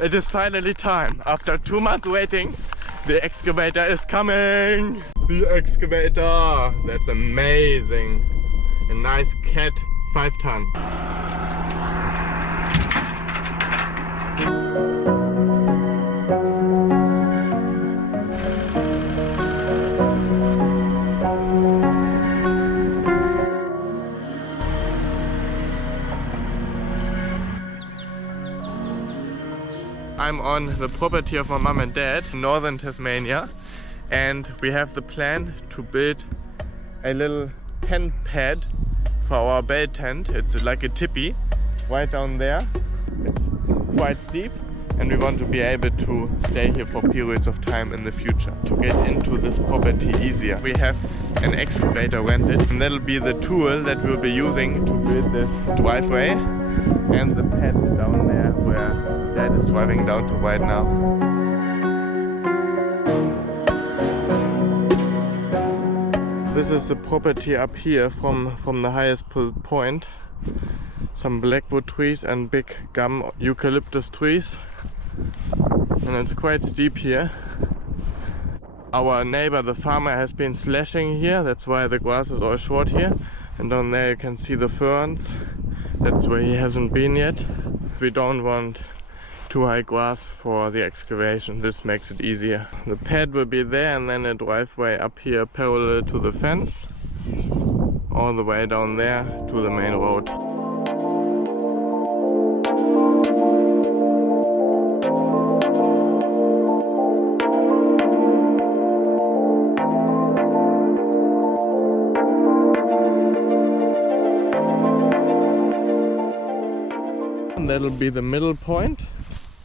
It is finally time. After 2 months waiting, the excavator is coming. The excavator. That's amazing. A nice Cat 5 ton. I'm on the property of my mom and dad in northern Tasmania, and we have the plan to build a little tent pad for our bed tent. It's like a tipi right down there. It's quite steep and we want to be able to stay here for periods of time in the future to get into this property easier. We have an excavator rented, and that'll be the tool that we'll be using to build this driveway and the pad down there where Dad is driving down to right now. This is the property up here from the highest point. Some blackwood trees and big gum eucalyptus trees. And it's quite steep here. Our neighbor, the farmer, has been slashing here. That's why the grass is all short here. And down there you can see the ferns. That's where he hasn't been yet. We don't want too high grass for the excavation. This makes it easier. The pad will be there, and then a driveway up here parallel to the fence, all the way down there to the main road. And that'll be the middle point.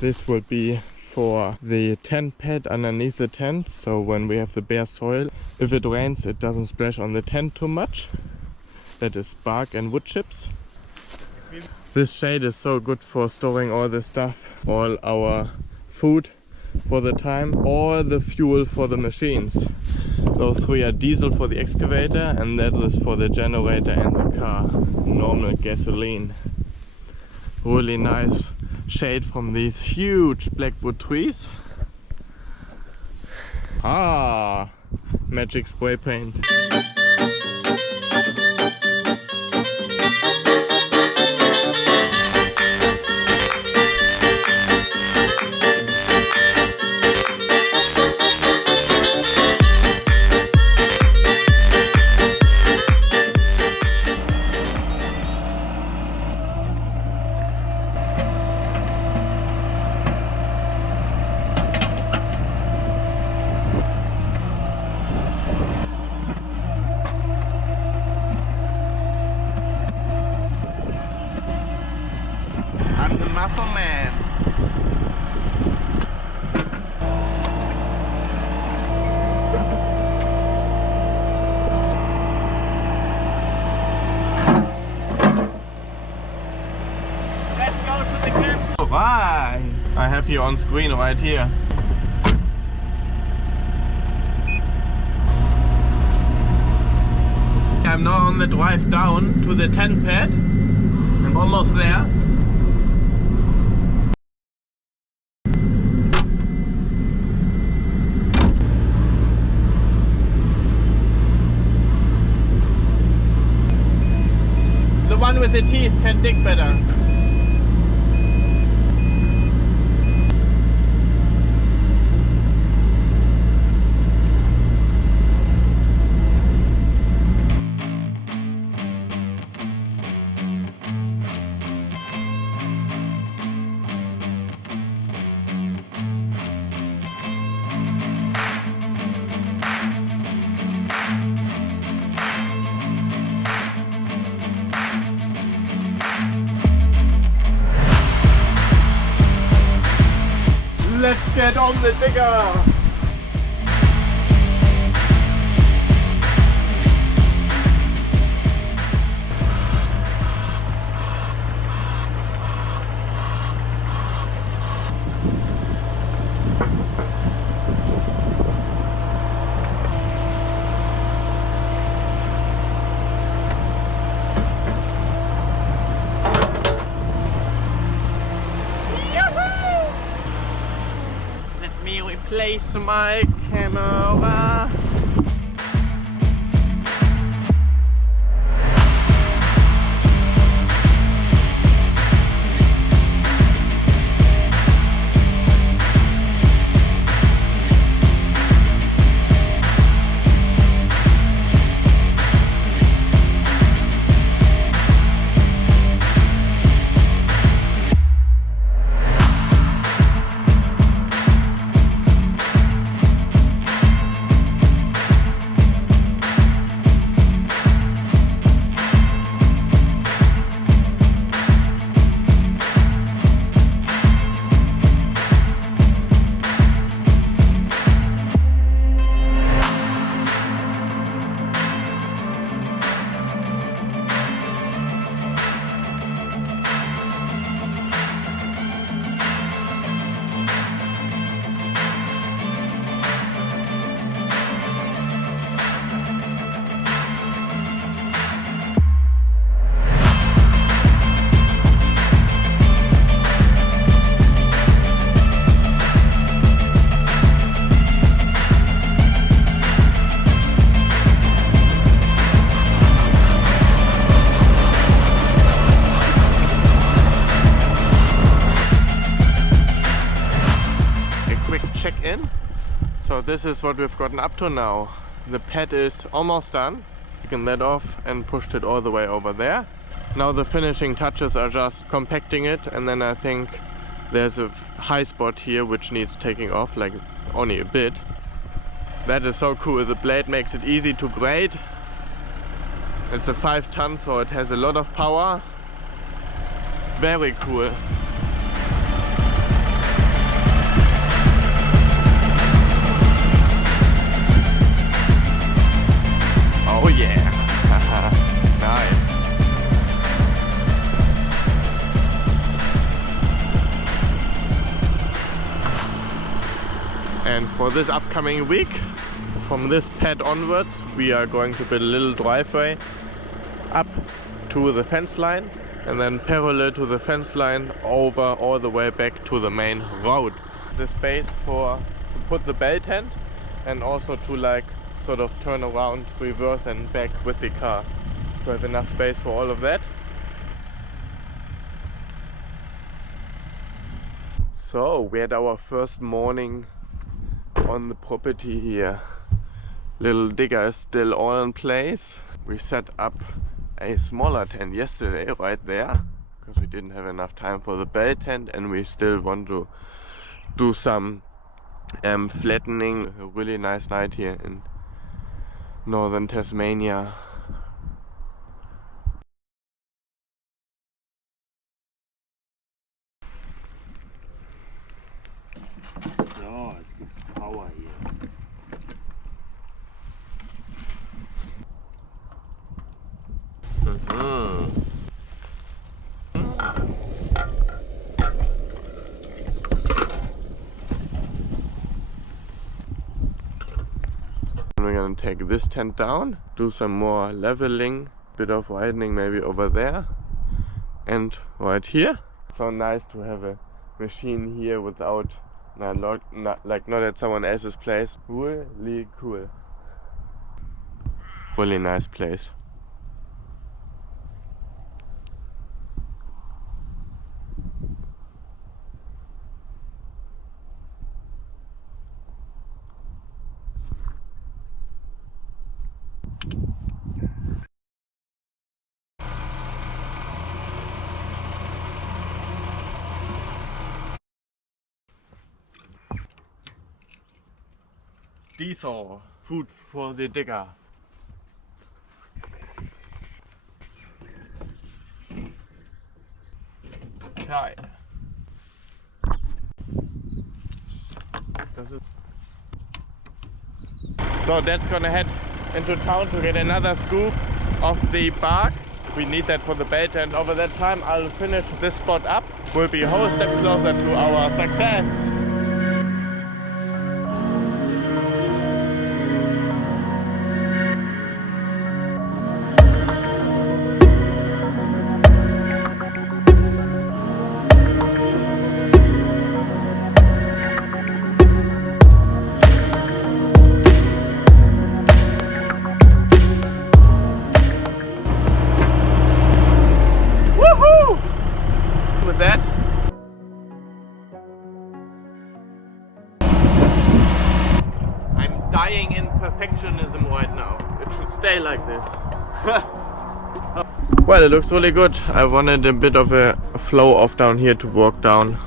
This will be for the tent pad underneath the tent, so when we have the bare soil, if it rains it doesn't splash on the tent too much. That is bark and wood chips. This shade is so good for storing all the stuff, all our food for the time, all the fuel for the machines. Those three are diesel for the excavator, and that is for the generator and the car, normal gasoline. Really nice shade from these huge blackwood trees. Ah, magic spray paint. I'm the muscle man. Let's go to the camp. Alright, I have you on screen right here. I'm now on the drive down to the tent pad. I'm almost there. The one with the teeth can dig better. Let's get on the digger! place my camera. Check-in. So this is what we've gotten up to now. The pad is almost done. Taken that off and pushed it all the way over there. Now the finishing touches are just compacting it, and then I think there's a high spot here which needs taking off, like only a bit. That is so cool. The blade makes it easy to grade. It's a 5 ton, so it has a lot of power. Very cool. Oh yeah, nice. And for this upcoming week, from this pad onwards, we are going to build a little driveway up to the fence line and then parallel to the fence line over all the way back to the main road. The space to put the bell tent and also to like sort of turn around, reverse and back with the car. To have enough space for all of that. So we had our first morning on the property here. Little digger is still all in place. We set up a smaller tent yesterday right there because we didn't have enough time for the bell tent, and we still want to do some flattening. A really nice night here in northern Tasmania. Ja, es gibt Power hier. We're gonna take this tent down, do some more leveling, bit of widening maybe over there and right here. So nice to have a machine here without not at someone else's place. Really cool. Really nice place. Diesel, food for the digger. Hi. So that's gonna head into town to get another scoop of the bark. We need that for the bait, and over that time I'll finish this spot up. We'll be a whole step closer to our success. dying in perfectionism right now. It should stay like this. Well, it looks really good. I wanted a bit of a flow off down here to walk down.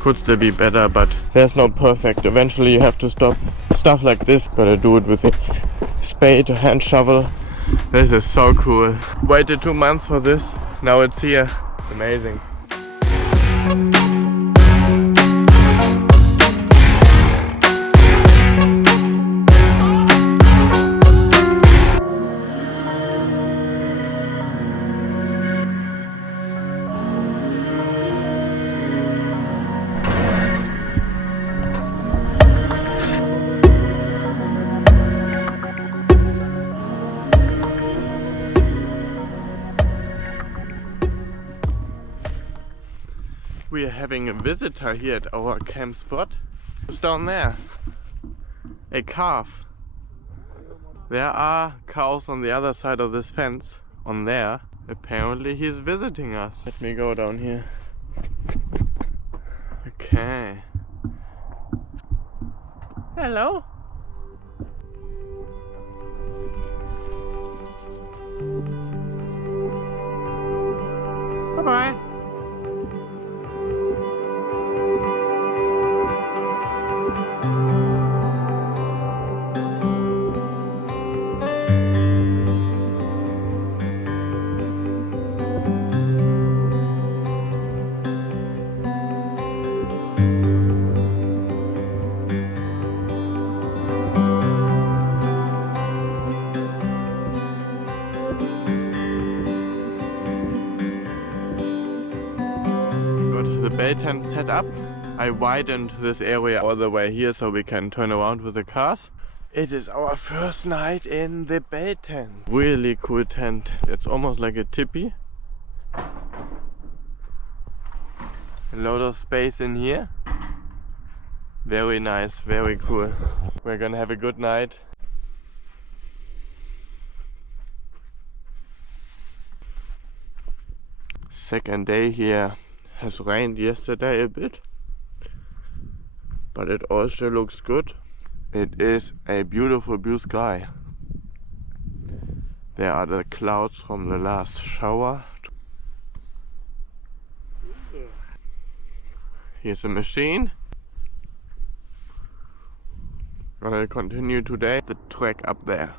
Could still be better, but there's no perfect. Eventually you have to stop stuff like this. Gotta do it with a spade or hand shovel. This is so cool. Waited 2 months for this. Now it's here. It's amazing. We are having a visitor here at our camp spot. Who's down there? A calf. There are cows on the other side of this fence. On there. Apparently he's visiting us. Let me go down here. Okay. Hello? Bye-bye. The bait tent set up. I widened this area all the way here so we can turn around with the cars. It is our first night in the bait tent. Really cool tent. It's almost like a tipi. A lot of space in here. Very nice, very cool. We're gonna have a good night. Second day here. Has rained yesterday a bit, but it also looks good. It is a beautiful blue sky. There are the clouds from the last shower. Here's a machine. Gonna continue today the trek up there.